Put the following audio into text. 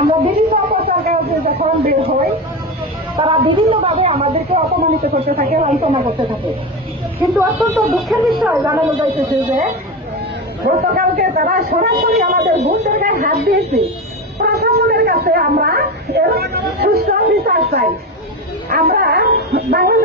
আমরা বিভিন্ন অপচার কাজে যখন বের হই তারা বিভিন্নভাবে আমাদেরকে অপমানিত করতে থাকে, লাঞ্ছনা করতে থাকে। কিন্তু অত্যন্ত দুঃখের বিষয় জানানো যাইতেছে যে গতকালকে তারা সরাসরি আমাদের বোনদের গায়ে হাত দিয়েছে। প্রশাসনের কাছে আমরা এর সুষ্ঠু বিচার চাই। আমরা বাংলাদেশ